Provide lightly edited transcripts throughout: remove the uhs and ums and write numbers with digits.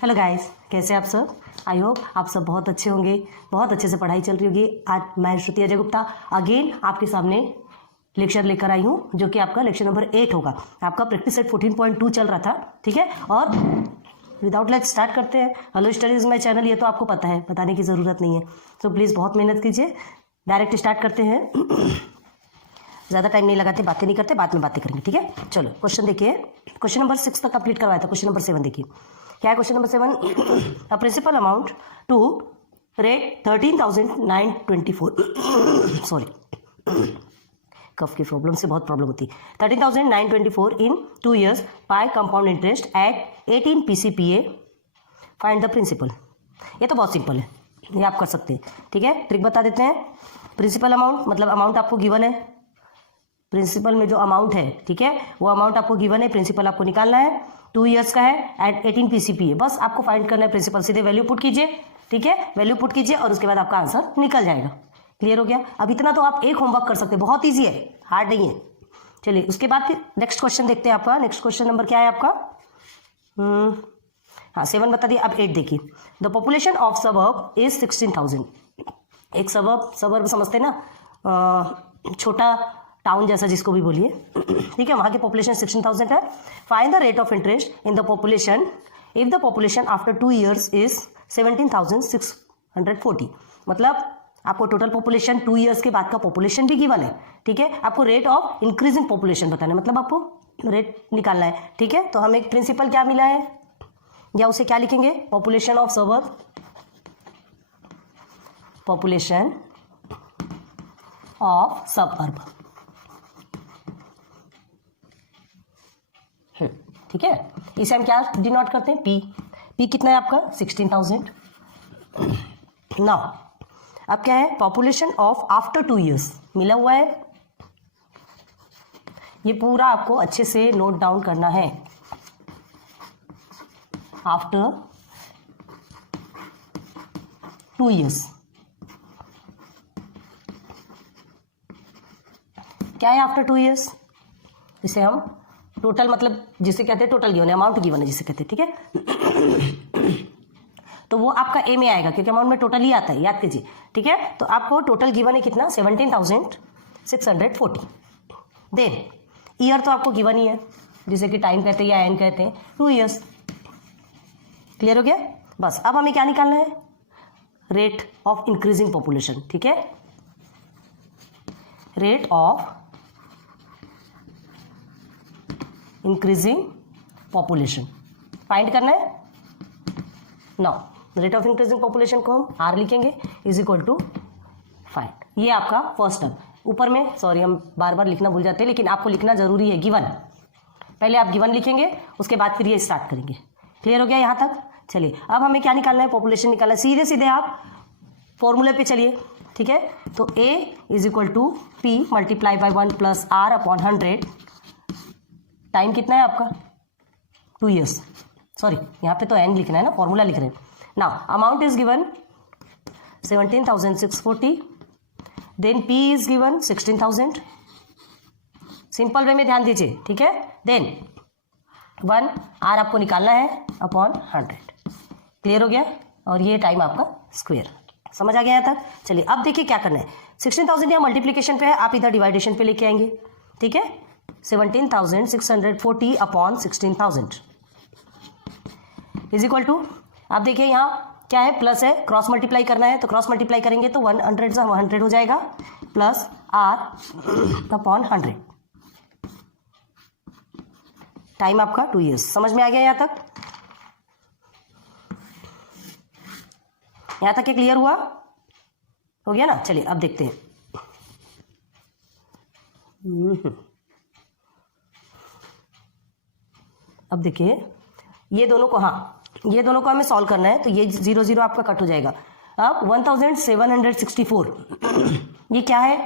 Hello guys, कैसे आप सब। आई होप आप सब बहुत अच्छे होंगे, बहुत अच्छे से पढ़ाई चल रही होगी। आज मैं श्रुति अजय गुप्ता अगेन आपके सामने लेक्चर लेकर आई हूँ, जो कि आपका लेक्चर नंबर 8 होगा। आपका प्रैक्टिस सेट 14.2 चल रहा था, ठीक है। और विदाउट लेट स्टार्ट करते हैं। हेलो स्टडीज माई चैनल, ये तो आपको पता है, बताने की ज़रूरत नहीं है। तो प्लीज़ बहुत मेहनत कीजिए। डायरेक्ट स्टार्ट करते हैं। ज़्यादा टाइम नहीं लगाते, बातें नहीं करते, बाद में बातें करेंगे, ठीक है। चलो क्वेश्चन देखिए। क्वेश्चन नंबर 6 तक कंप्लीट करवाया था। क्वेश्चन नंबर 7 देखिए क्या है। Question number 7, a principal amount to rate 13,924 sorry, cough की प्रॉब्लम से बहुत प्रॉब्लम होती है। 13,924 in 2 years by compound interest at 18 PCPA, find the principal. ये तो बहुत सिंपल है, ये आप कर सकते हैं, ठीक है। ट्रिक बता देते हैं। प्रिंसिपल अमाउंट मतलब अमाउंट आपको गिवन है, प्रिंसिपल में जो अमाउंट है, ठीक है, वो अमाउंट आपको गिवन है, प्रिंसिपल आपको निकालना है। 2 years का है एट 18 PCPA, बस आपको फाइंड करना है प्रिंसिपल। सीधे वैल्यू पुट कीजिए, ठीक है, वैल्यू पुट कीजिए और उसके बाद आपका आंसर निकल जाएगा। क्लियर हो गया। अब इतना तो आप एक होमवर्क कर सकते हैं, बहुत ईजी है, हार्ड नहीं है। चलिए उसके बाद फिर नेक्स्ट क्वेश्चन देखते हैं। आपका नेक्स्ट क्वेश्चन नंबर क्या है आपका? हाँ 7 बता दिया। अब 8 देखिए। The population of suburb is 16,000। एक सबर्ब समझते हैं ना, छोटा टाउन जैसा जिसको भी बोलिए, ठीक है। वहाँ की पॉपुलेशन 16,000 है। Find the rate of interest in the population if the population after 2 years is 17,640। मतलब आपको टोटल पॉपुलेशन 2 years के बाद का पॉपुलेशन भी गिवन है, ठीक है। आपको रेट ऑफ इंक्रीजिंग पॉपुलेशन बताना है, मतलब आपको रेट निकालना है, ठीक है। तो हमें एक प्रिंसिपल क्या मिला है, या उसे क्या लिखेंगे, population of suburb, population of suburb, ठीक है। इसे हम क्या डिनोट करते हैं, पी कितना है आपका 16,000। नाउ अब क्या है, पॉपुलेशन ऑफ आफ्टर 2 years मिला हुआ है। ये पूरा आपको अच्छे से नोट डाउन करना है। आफ्टर 2 years क्या है, आफ्टर 2 years इसे हम टोटल, मतलब जिसे कहते हैं टोटल गिवन है, अमाउंट गिवन है जिसे कहते हैं, ठीक है। तो वो आपका ए में आएगा, क्योंकि अमाउंट में टोटल ही आता है, याद कीजिए, ठीक है। तो आपको टोटल गिवन है कितना, 17,640। देन ईयर तो आपको गिवन ही है, जिसे कि टाइम कहते हैं या एन कहते हैं, 2 years। क्लियर हो गया। बस अब हमें क्या निकालना है, रेट ऑफ इंक्रीजिंग पॉपुलेशन, ठीक है। Rate of increasing population find करना है। Now rate of increasing population को हम आर लिखेंगे इज इक्वल टू फाइंड। ये आपका फर्स्ट टर्म। ऊपर में सॉरी हम बार बार लिखना भूल जाते हैं, लेकिन आपको लिखना जरूरी है गिवन। पहले आप गिवन लिखेंगे, उसके बाद फिर ये स्टार्ट करेंगे। क्लियर हो गया यहाँ तक। चलिए अब हमें क्या निकालना है, पॉपुलेशन निकालना है। सीधे सीधे आप फॉर्मूले पे चलिए, ठीक है। तो A is equal to P multiply by 1 plus R upon 100। Time कितना है आपका, 2 years। सॉरी यहाँ पे तो एन लिखना है ना, फॉर्मूला लिख रहे हैं ना। Amount is given 17,640, then P is given 16,000। Simple way में ध्यान दीजिए, ठीक है। देन 1 आर आपको निकालना है अपॉन 100। क्लियर हो गया। और ये टाइम आपका स्क्वायर। समझ आ गया यहाँ तक। चलिए अब देखिए क्या करना है। 16,000 यहाँ मल्टीप्लीकेशन पे है, आप इधर डिवाइडेशन पे लेके आएंगे, ठीक है। 17,640 अपॉन 16,000 इज इक्वल टू, आप देखिए यहाँ क्या है, प्लस है, क्रॉस मल्टीप्लाई करना है, तो क्रॉस मल्टीप्लाई करेंगे तो 100 से 100 हो जाएगा, प्लस आर अपॉन 100। टाइम आपका 2 years। समझ में आ गया यहाँ तक। यहाँ तक ये क्लियर हुआ, हो गया ना। चलिए अब देखते हैं। अब देखिए ये दोनों को, हाँ ये दोनों को हमें सॉल्व करना है, तो ये 0 0 आपका कट हो जाएगा। अब 1764 ये क्या है,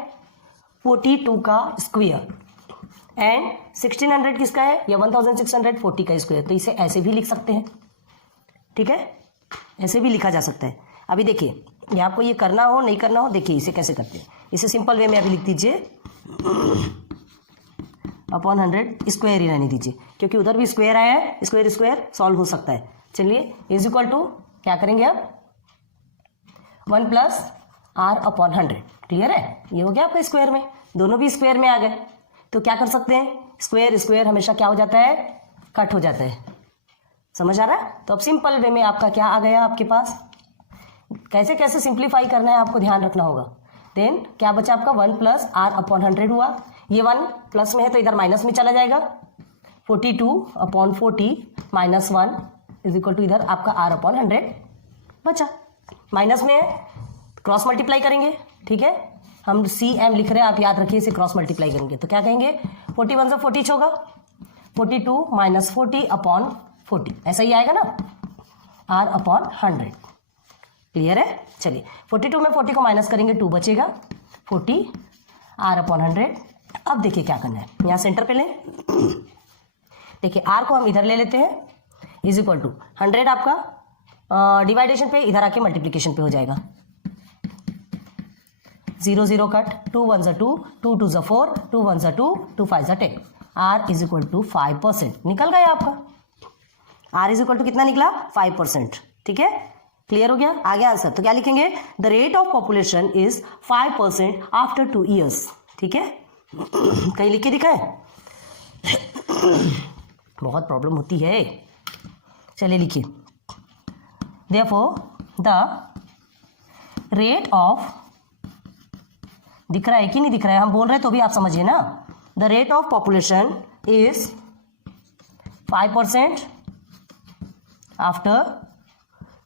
42 का स्क्वायर, एंड 1600 किसका है, या 1640 का स्क्वायर। तो इसे ऐसे भी लिख सकते हैं, ठीक है, ऐसे भी लिखा जा सकता है। अभी देखिए ये आपको ये करना हो नहीं करना हो, देखिए इसे कैसे करते हैं। इसे सिंपल वे में अभी लिख दीजिए अपॉन 100, स्क्वायर ही रहने दीजिए, क्योंकि उधर भी स्क्वायर आया है, स्क्वायर स्क्वायर सॉल्व हो सकता है। चलिए इज इक्वल टू क्या करेंगे अब 1 प्लस आर अपॉन 100। क्लियर है, ये हो गया आपका स्क्वायर में, दोनों भी स्क्वायर में आ गए। तो क्या कर सकते हैं, स्क्वायर स्क्वायर हमेशा क्या हो जाता है, कट हो जाता है। समझ आ रहा है? तो अब सिंपल वे में आपका क्या आ गया आपके पास, कैसे कैसे सिंप्लीफाई करना है आपको ध्यान रखना होगा। देन क्या बचा आपका 1 प्लस आर अपॉन 100 हुआ, ये 1 प्लस में है तो इधर माइनस में चला जाएगा, 42 upon 40 minus 1 is equal to इधर आपका आर अपॉन 100 बचा। माइनस में है क्रॉस मल्टीप्लाई करेंगे, ठीक है, हम सी एम लिख रहे हैं, आप याद रखिए इसे क्रॉस मल्टीप्लाई करेंगे तो क्या कहेंगे 41 से 40 होगा, 42 माइनस 40 अपॉन 40 ऐसा ही आएगा ना, आर अपॉन 100। क्लियर है? चलिए 42 में 40 को माइनस करेंगे 2 बचेगा, 40 आर अपॉन 100। अब देखिए क्या करना है, यहाँ सेंटर पे लें, देखिए आर को हम इधर ले लेते हैं, इज इक्वल टू 100 आपका डिवाइडेशन पे इधर आके मल्टीप्लीकेशन पे हो जाएगा, 0 0 cut, 2 1 2, 2 2 4, 2 1 2, 2 5 10, are is equal to 5% निकल गया आपका, आर इज इक्वल टू कितना निकला 5%। ठीक है, क्लियर हो गया, आ गया आंसर। तो क्या लिखेंगे, the rate of population is 5% after 2 years। ठीक है, कहीं लिख के दिखाए, बहुत प्रॉब्लम होती है। चलिए लिखिए, देयरफॉर द रेट ऑफ, दिख रहा है कि नहीं दिख रहा है, हम बोल रहे हैं तो भी आप समझिए ना, the rate of population is 5% after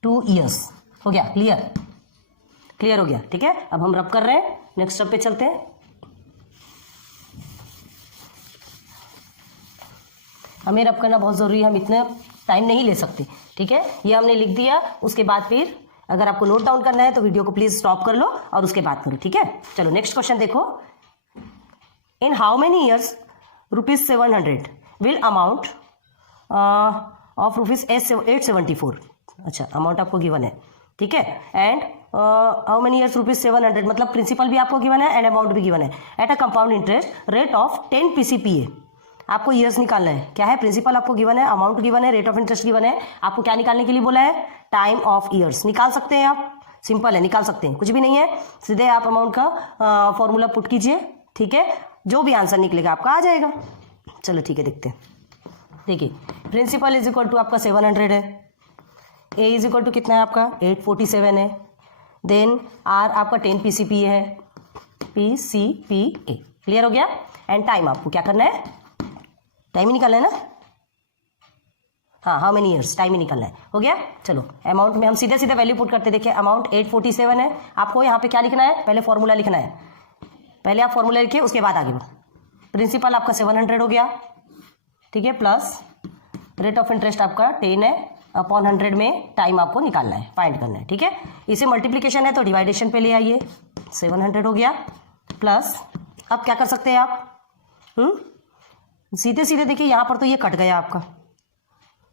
2 years। हो गया, क्लियर, क्लियर हो गया। ठीक है, अब हम रब कर रहे हैं, नेक्स्ट स्टेप पे चलते हैं। हमें रब करना बहुत ज़रूरी है, हम इतना टाइम नहीं ले सकते। ठीक है, ये हमने लिख दिया, उसके बाद फिर अगर आपको नोट डाउन करना है तो वीडियो को प्लीज स्टॉप कर लो और उसके बाद करो। ठीक है, चलो नेक्स्ट क्वेश्चन देखो, in how many years ₹700 will amount of ₹874। अच्छा, अमाउंट आपको गिवन है, ठीक है, एंड हाउ मेनी ईयर्स ₹700 मतलब प्रिंसिपल भी आपको गिवन है एंड अमाउंट भी गिवन है, at a compound interest rate of 10 PCPA। आपको ईयर्स निकालना है, क्या है, प्रिंसिपल आपको गिवन है, अमाउंट गिवन है, रेट ऑफ इंटरेस्ट गिवन है, आपको क्या निकालने के लिए बोला है, टाइम ऑफ ईयर्स। निकाल सकते हैं आप, सिंपल है, निकाल सकते हैं, कुछ भी नहीं है, सीधे आप अमाउंट का फॉर्मूला पुट कीजिए। ठीक है, जो भी आंसर निकलेगा आपका आ जाएगा। चलो ठीक है, देखते हैं। देखिए, प्रिंसिपल इज इक्वल टू आपका 700 है, ए इज इक्वल टू कितना है आपका 847 है, देन आर आपका 10 PCPA है, PCPA। क्लियर हो गया, एंड टाइम आपको क्या करना है, टाइम ही निकालना है ना, हाँ, हाउ मेनी ईयर्स, टाइम ही निकालना है। हो गया, चलो अमाउंट में हम सीधे सीधे वैल्यू पुट करते, देखिए अमाउंट 847 है, आपको यहाँ पे क्या लिखना है, पहले फॉर्मूला लिखना है, पहले आप फॉर्मूला लिखिए उसके बाद आगे बढ़ो। प्रिंसिपल आपका 700 हो गया, ठीक है, प्लस रेट ऑफ इंटरेस्ट आपका 10 है, अपॉन 100 में टाइम आपको निकालना है, फाइंड करना है। ठीक है, इसे मल्टीप्लीकेशन है तो डिवाइडेशन पे ले आइए, 700 हो गया, प्लस अब क्या कर सकते हैं आप, सीधे सीधे देखिए यहाँ पर तो ये कट गया आपका,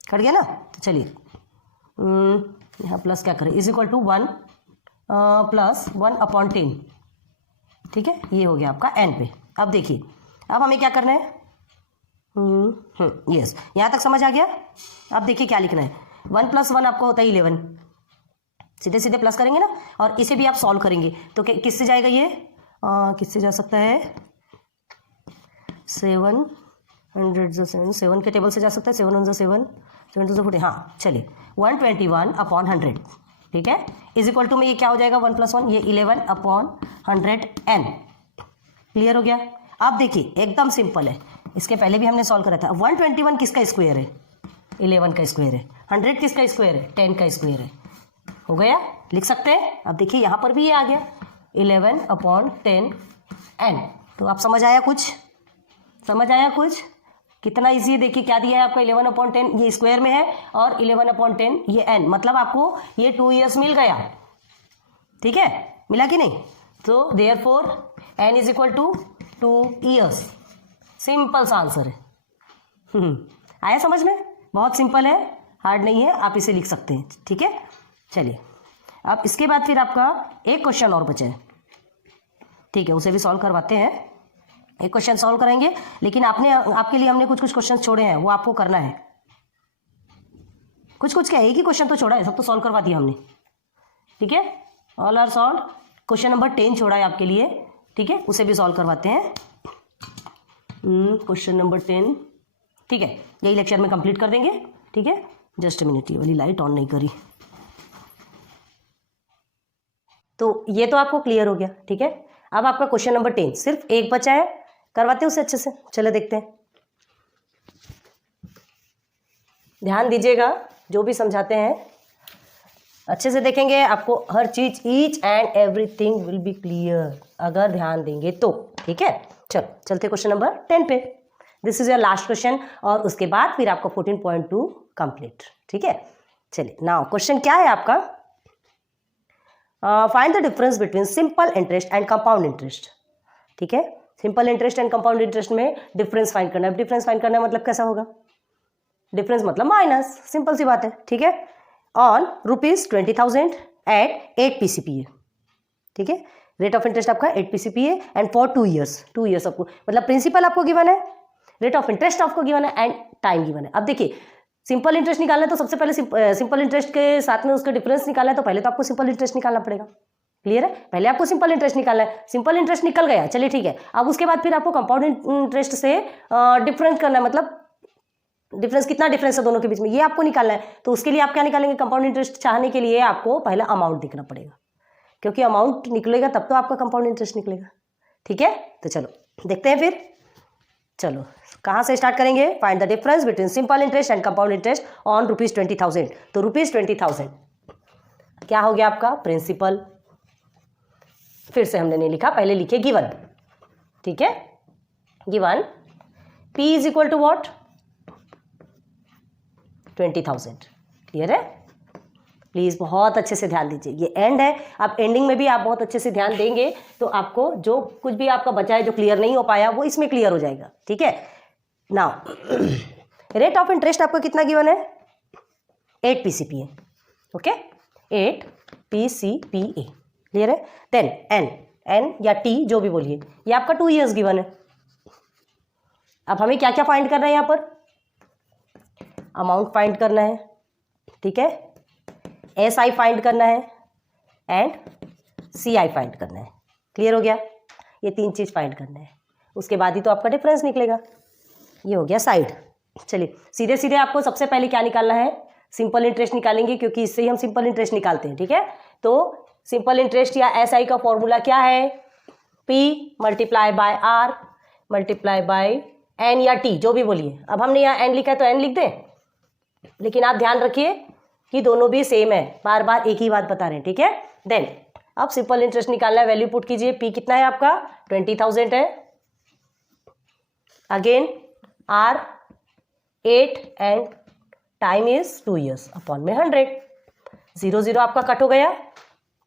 कट गया ना, तो चलिए यहाँ प्लस क्या करें, is equal to 1 plus 1 upon 10। ठीक है, ये हो गया आपका एन पे। अब देखिए, अब हमें क्या करना है, यस, यहाँ तक समझ आ गया। अब देखिए क्या लिखना है, 1 + 1 आपको होता है 11, सीधे सीधे प्लस करेंगे ना, और इसे भी आप सॉल्व करेंगे तो किससे जाएगा ये, किससे जा सकता है, 7 के टेबल से जा सकता है, 7 1 7, 7 2 40, हाँ चलिए 121 अपॉन 100। ठीक है, इज इक्वल टू में ये क्या हो जाएगा, 1 + 1 ये 11 अपॉन 100 n। क्लियर हो गया। अब देखिए एकदम सिंपल है, इसके पहले भी हमने सॉल्व करा था। 121 किसका स्क्वायर है, 11 का स्क्वायर है, 100 किसका स्क्वायर है, 10 का स्क्वायर है। हो गया, लिख सकते हैं। अब देखिए यहाँ पर भी ये आ गया 11 अपॉन 10 n। तो आप समझ आया कुछ, समझ आया कुछ, कितना इजी है। देखिए क्या दिया है आपका 11 अपॉन 10, ये स्क्वायर में है, और 11 अपॉन 10 ये n, मतलब आपको ये 2 years मिल गया। ठीक है, मिला कि नहीं, तो therefore n is equal to 2 years। Simple सा आंसर है। आया समझ में, बहुत सिंपल है, हार्ड नहीं है, आप इसे लिख सकते हैं। ठीक है, चलिए अब इसके बाद फिर आपका एक क्वेश्चन और बचा है, ठीक है, उसे भी सॉल्व करवाते हैं। एक क्वेश्चन सॉल्व करेंगे, लेकिन आपके लिए हमने कुछ क्वेश्चन छोड़े हैं, वो आपको करना है। कुछ कुछ क्या, एक ही क्वेश्चन तो छोड़ा है, सब तो सॉल्व करवा दिया हमने, ठीक है। All are solve. Question number 10 छोड़ा है आपके लिए, ठीक है, उसे भी सॉल्व करवाते हैं। क्वेश्चन नंबर 10, ठीक है, यही लेक्चर में कंप्लीट कर देंगे, ठीक है। जस्ट अ मिनट, ये वाली लाइट ऑन नहीं करी। तो ये तो आपको क्लियर हो गया, ठीक है। अब आपका क्वेश्चन नंबर 10 सिर्फ एक बचा है, करवाते हैं उसे अच्छे से। चलो देखते हैं, ध्यान दीजिएगा, जो भी समझाते हैं अच्छे से देखेंगे, आपको हर चीज each and everything will be clear अगर ध्यान देंगे तो, ठीक है। चलो चलते क्वेश्चन नंबर 10 पे। This is your last question, और उसके बाद फिर आपका 14.2 कंप्लीट, ठीक है। चलिए नाउ क्वेश्चन क्या है आपका, find the difference between simple interest and compound interest, ठीक है। Simple interest and compound interest में डिफरेंस फाइंड करना है। डिफरेंस फाइंड करना मतलब कैसा होगा, डिफरेंस मतलब माइनस, सिंपल सी बात है, ठीक है। ऑन ₹20,000 एट 8 PCPA, ठीक है। रेट ऑफ इंटरेस्ट आपका 8 PCPA एंड फॉर 2 ईयर्स आपको, मतलब प्रिंसिपल आपको गिवन है, रेट ऑफ इंटरेस्ट आपको गिवन है एंड टाइम गिवन है। अब देखिए सिंपल इंटरेस्ट निकालना है तो सबसे पहले सिंपल इंटरेस्ट के साथ में उसका डिफरेंस निकालना है, तो पहले तो आपको सिंपल इंटरेस्ट निकालना पड़ेगा, क्लियर है। पहले आपको सिंपल इंटरेस्ट निकालना है, सिंपल इंटरेस्ट निकल गया, चलिए ठीक है। अब उसके बाद फिर आपको कंपाउंड इंटरेस्ट से डिफरेंस करना है, मतलब डिफरेंस, कितना डिफरेंस है दोनों के बीच में, ये आपको निकालना है। तो उसके लिए आप क्या निकालेंगे, कंपाउंड इंटरेस्ट चाहने के लिए आपको पहला अमाउंट देखना पड़ेगा, क्योंकि अमाउंट निकलेगा तब तो आपका कंपाउंड इंटरेस्ट निकलेगा, ठीक है। तो चलो देखते हैं फिर, चलो कहाँ से स्टार्ट करेंगे। Find the difference between simple interest and compound interest on ₹20,000। तो ₹20,000 क्या हो गया आपका, प्रिंसिपल। फिर से हमने नहीं लिखा, पहले लिखे गिवन, ठीक है। Given P is equal to what, 20,000, clear है। प्लीज बहुत अच्छे से ध्यान दीजिए, ये एंड है। आप एंडिंग में भी आप बहुत अच्छे से ध्यान देंगे तो आपको जो कुछ भी आपका बचा है, जो क्लियर नहीं हो पाया, वो इसमें क्लियर हो जाएगा, ठीक है। नाउ रेट ऑफ इंटरेस्ट आपका कितना गिवन है, 8 PCPA, ओके, 8 PCPA, क्लियर है। देन एन या टी जो भी बोलिए, ये आपका 2 ईयर्स गिवन है। अब हमें क्या क्या फाइंड करना है, यहाँ पर अमाउंट फाइंड करना है, ठीक है, SI फाइंड करना है एंड CI फाइंड करना है, क्लियर हो गया। ये 3 चीज फाइंड करना है, उसके बाद ही तो आपका डिफरेंस निकलेगा। ये हो गया साइड। चलिए सीधे सीधे आपको सबसे पहले क्या निकालना है, सिंपल इंटरेस्ट निकालेंगे, क्योंकि इससे ही हम सिंपल इंटरेस्ट निकालते हैं, ठीक है। तो सिंपल इंटरेस्ट या SI का फॉर्मूला क्या है, P multiply by R multiply by N या T जो भी बोलिए। अब हमने यहाँ N लिखा है तो N लिख दें, लेकिन आप ध्यान रखिए कि दोनों भी सेम है, बार बार एक ही बात बता रहे हैं, ठीक है। देन अब सिंपल इंटरेस्ट निकालना है, वैल्यू पुट कीजिए। P कितना है आपका, 20,000 है। Again R 8 and time is 2 years upon में 100। 0 0 आपका कट हो गया,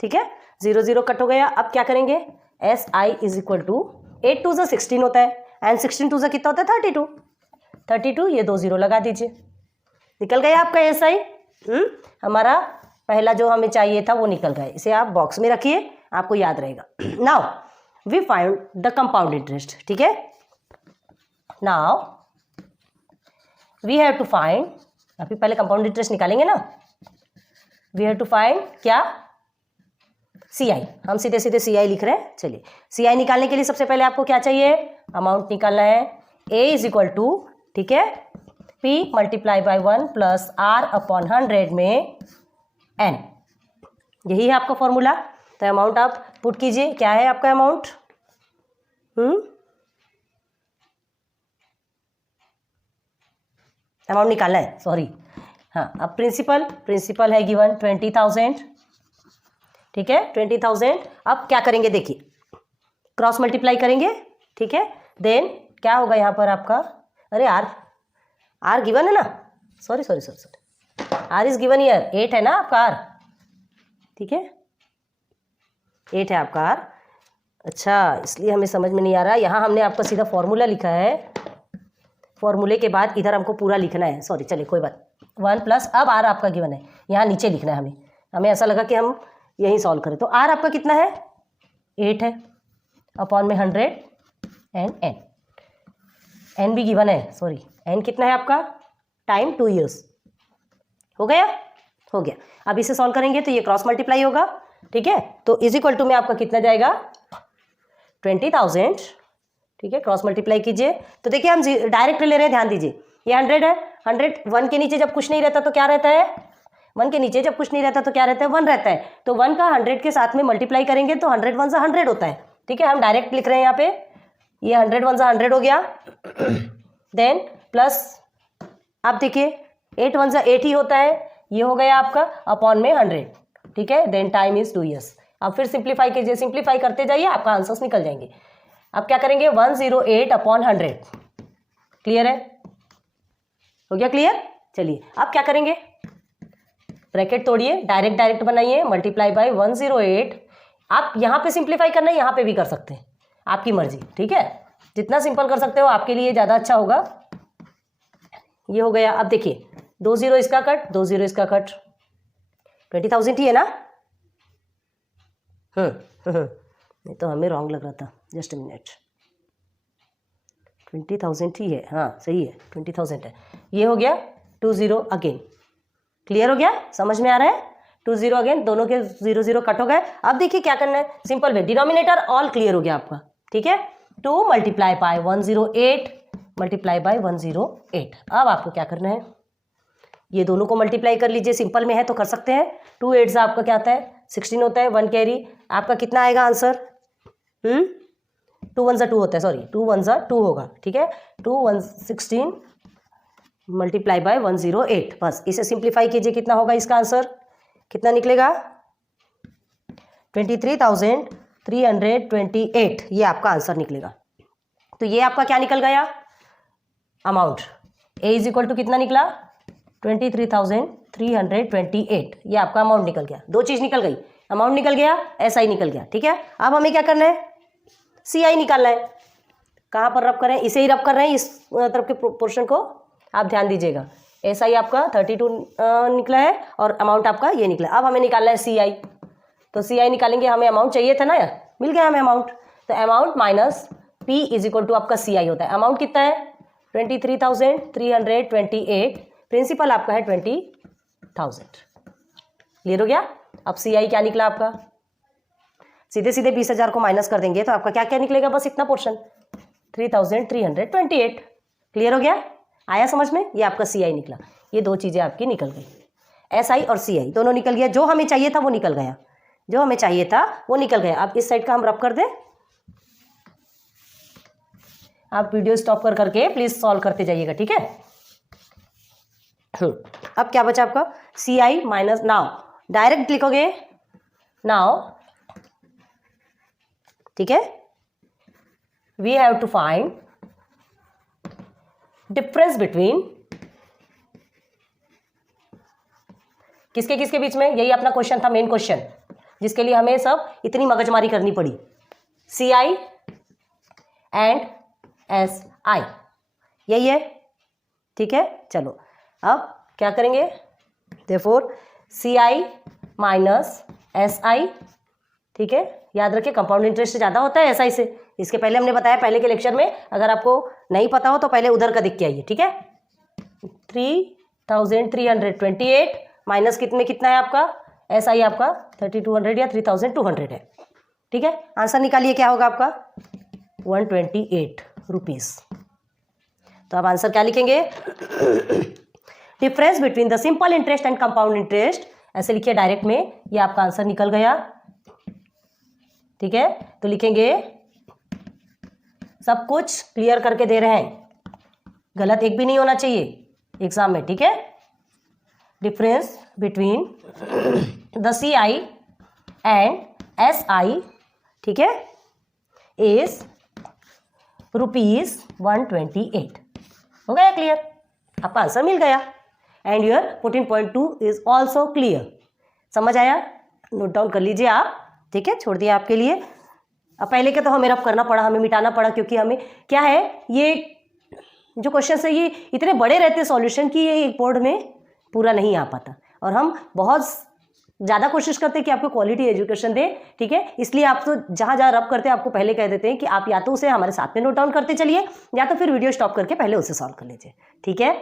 ठीक है, 0 0 कट हो गया। अब क्या करेंगे, SI इज इक्वल टू 8 2 16 होता है एंड 16 2 कितना होता है, 32। ये 2 0 लगा दीजिए, निकल गया आपका SI। हमारा पहला जो हमें चाहिए था वो निकल गया, इसे आप बॉक्स में रखिए, आपको याद रहेगा। Now we find the compound interest, ठीक है। Now we have to find, अभी पहले कंपाउंड इंटरेस्ट निकालेंगे ना, वी हैव टू फाइंड क्या, CI। हम सीधे सीधे CI लिख रहे हैं। चलिए CI निकालने के लिए सबसे पहले आपको क्या चाहिए, अमाउंट निकालना है। A इज इक्वल टू, ठीक है, P multiply by 1 plus R upon 100 में N, यही है आपका फॉर्मूला। तो अमाउंट आप पुट कीजिए, क्या है आपका अमाउंट, अमाउंट निकालना है, सॉरी। हाँ, अब प्रिंसिपल है गिवन 20,000, ठीक है, 20,000। अब क्या करेंगे, देखिए क्रॉस मल्टीप्लाई करेंगे, ठीक है। देन क्या होगा यहाँ पर आपका, अरे आर गिवन है ना, sorry R is given year, 8 है ना आपका R, ठीक है, 8 है आपका R। अच्छा, इसलिए हमें समझ में नहीं आ रहा, यहाँ हमने आपका सीधा फॉर्मूला लिखा है, फॉर्मूले के बाद इधर हमको पूरा लिखना है, सॉरी, चलिए कोई बात। 1 प्लस अब R आपका गिवन है, यहाँ नीचे लिखना है हमें ऐसा लगा कि हम यही सॉल्व करें। तो R आपका कितना है, 8 है अपॉन में 100 एंड N भी गिवन है, सॉरी, N कितना है आपका, टाइम 2 ईयर्स हो गया, हो गया। अब इसे सॉल्व करेंगे तो ये क्रॉस मल्टीप्लाई होगा, ठीक है। तो इज इक्वल टू में आपका कितना जाएगा 20,000, ठीक है। क्रॉस मल्टीप्लाई कीजिए तो देखिए हम डायरेक्ट ले रहे हैं, ध्यान दीजिए ये 100 है, 100 1 के नीचे जब कुछ नहीं रहता तो क्या रहता है, 1 के नीचे जब कुछ नहीं रहता तो क्या रहता है, 1 रहता है। तो 1 का 100 के साथ में मल्टीप्लाई करेंगे तो 100 1 से 100 होता है, ठीक है। हम डायरेक्ट लिख रहे हैं यहाँ पे, ये 100 1 से 100 हो गया। देन प्लस आप देखिए 8 1 से 8 ही होता है, ये हो गया आपका अपॉन में 100, ठीक है। Then time is 2 years। अब फिर सिंप्लीफाई कीजिए, सिंप्लीफाई करते जाइए, आपका आंसर्स निकल जाएंगे। अब क्या करेंगे 108 अपॉन 100, क्लियर है, हो गया क्लियर। चलिए अब क्या करेंगे, ब्रैकेट तोड़िए, डायरेक्ट बनाइए, मल्टीप्लाई बाय 108। आप यहाँ पे सिंप्लीफाई करना है, यहाँ पे भी कर सकते हैं, आपकी मर्जी, ठीक है। जितना सिंपल कर सकते हो आपके लिए ज़्यादा अच्छा होगा। ये हो गया। अब देखिए 2 0 इसका कट, 2 0 इसका कट, 20,000 ही है ना। नहीं तो हमें रॉन्ग लग रहा था, जस्ट अ मिनट। 20,000 ही है, हाँ सही है, 20,000 है। ये हो गया 2 0 अगेन, क्लियर हो गया, समझ में आ रहा है। 2 0 अगेन, दोनों के 0 0 कट हो गए। अब देखिए क्या करना है, simple way, denominator all clear हो गया आपका, ठीक है। 2 मल्टीप्लाई बाय 108 मल्टीप्लाई बाय 108। अब आपको क्या करना है, ये दोनों को मल्टीप्लाई कर लीजिए, सिंपल में है तो कर सकते हैं। 2 8 से आपका क्या आता है 16 होता है, 1 कैरी, आपका कितना आएगा आंसर, 2 1 से 2 होता है, सॉरी 2 1 से 2 होगा, ठीक है। 2 1 16 मल्टीप्लाई बाय 108, बस इसे सिंप्लीफाई कीजिए, कितना होगा इसका आंसर, कितना निकलेगा 23,328, ये आपका आंसर निकलेगा। तो ये आपका क्या निकल गया amount, A is equal to कितना निकला 23,328, ये आपका अमाउंट निकल गया। दो चीज़ निकल गई, अमाउंट निकल गया, एसआई निकल गया, ठीक है। अब हमें क्या करना है, सीआई निकालना है। कहाँ पर रब कर रहे हैं, इसे ही रब कर रहे हैं, इस तरफ के पोर्शन को आप ध्यान दीजिएगा। एसआई आपका 32 निकला है और अमाउंट आपका ये निकला। अब हमें निकालना है सीआई, तो सीआई निकालेंगे, हमें अमाउंट चाहिए था ना यार, मिल गया हमें अमाउंट। तो amount minus P is equal to आपका सीआई होता है। अमाउंट कितना है 23,328, प्रिंसिपल आपका है 20,000, क्लियर हो गया। अब सीआई क्या निकला आपका, सीधे सीधे 20,000 को माइनस कर देंगे तो आपका क्या क्या निकलेगा, बस इतना पोर्शन 3,328, क्लियर हो गया, आया समझ में। ये आपका सीआई निकला, ये दो चीज़ें आपकी निकल गई, एसआई और सीआई दोनों निकल गया। जो हमें चाहिए था वो निकल गया, जो हमें चाहिए था वो निकल गया। अब इस साइड का हम रब कर दें, आप वीडियो स्टॉप कर करके प्लीज सॉल्व करते जाइएगा, ठीक है। अब क्या बचा आपका सीआई माइनस, नाउ डायरेक्ट लिखोगे नाउ, ठीक है। We have to find difference between, किसके किसके बीच में, यही अपना क्वेश्चन था, मेन क्वेश्चन जिसके लिए हमें सब इतनी मगजमारी करनी पड़ी, सीआई एंड एसआई, यही है, ठीक है। चलो अब क्या करेंगे, देयरफॉर सीआई माइनस एसआई, ठीक है। याद रखिए कंपाउंड इंटरेस्ट ज़्यादा होता है एसआई से, इसके पहले हमने बताया पहले के लेक्चर में, अगर आपको नहीं पता हो तो पहले उधर का दिख के आइए, ठीक है। 3,328 माइनस कितने कितना है आपका एसआई, आपका 3,200 या 3,200 है, ठीक है। आंसर निकालिए, क्या होगा आपका 128 रुपीज़। तो अब आंसर क्या लिखेंगे, difference between the simple interest and compound interest, ऐसे लिखिए डायरेक्ट में, ये आपका आंसर निकल गया, ठीक है। तो लिखेंगे, सब कुछ क्लियर करके दे रहे हैं, गलत एक भी नहीं होना चाहिए एग्जाम में, ठीक है। Difference between the CI and SI, ठीक है, इज ₹128, हो गया क्लियर, आपका आंसर मिल गया। And your 14.2 is also clear, समझ आया, नोट डाउन कर लीजिए आप, ठीक है, छोड़ दिया आपके लिए। अब पहले के तो हमें रब करना पड़ा, हमें मिटाना पड़ा, क्योंकि हमें क्या है, ये जो क्वेश्चन है ये इतने बड़े रहते हैं सॉल्यूशन की, ये एक बोर्ड में पूरा नहीं आ पाता, और हम बहुत ज़्यादा कोशिश करते हैं कि आपको क्वालिटी एजुकेशन दे, ठीक है। इसलिए आप तो जहाँ जहाँ रब करते हैं आपको पहले कह देते हैं कि आप या तो उसे हमारे साथ में नोट डाउन करते चलिए, या तो फिर वीडियो स्टॉप करके पहले उसे सॉल्व कर लीजिए, ठीक है।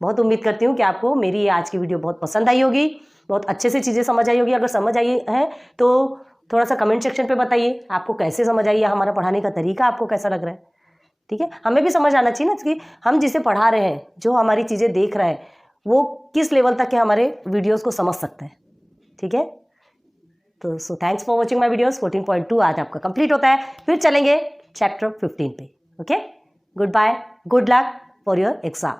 बहुत उम्मीद करती हूँ कि आपको मेरी ये आज की वीडियो बहुत पसंद आई होगी, बहुत अच्छे से चीज़ें समझ आई होगी। अगर समझ आई है तो थोड़ा सा कमेंट सेक्शन पे बताइए आपको कैसे समझ आई, या हमारा पढ़ाने का तरीका आपको कैसा लग रहा है। ठीक है, हमें भी समझ आना चाहिए ना कि हम जिसे पढ़ा रहे हैं, जो हमारी चीज़ें देख रहा है, वो किस लेवल तक के हमारे वीडियोज़ को समझ सकते हैं। ठीक है, तो so thanks for watching my videos. 14.2 आज आपका कंप्लीट होता है, फिर चलेंगे चैप्टर 15 पे। Okay, good bye, good luck for your exam.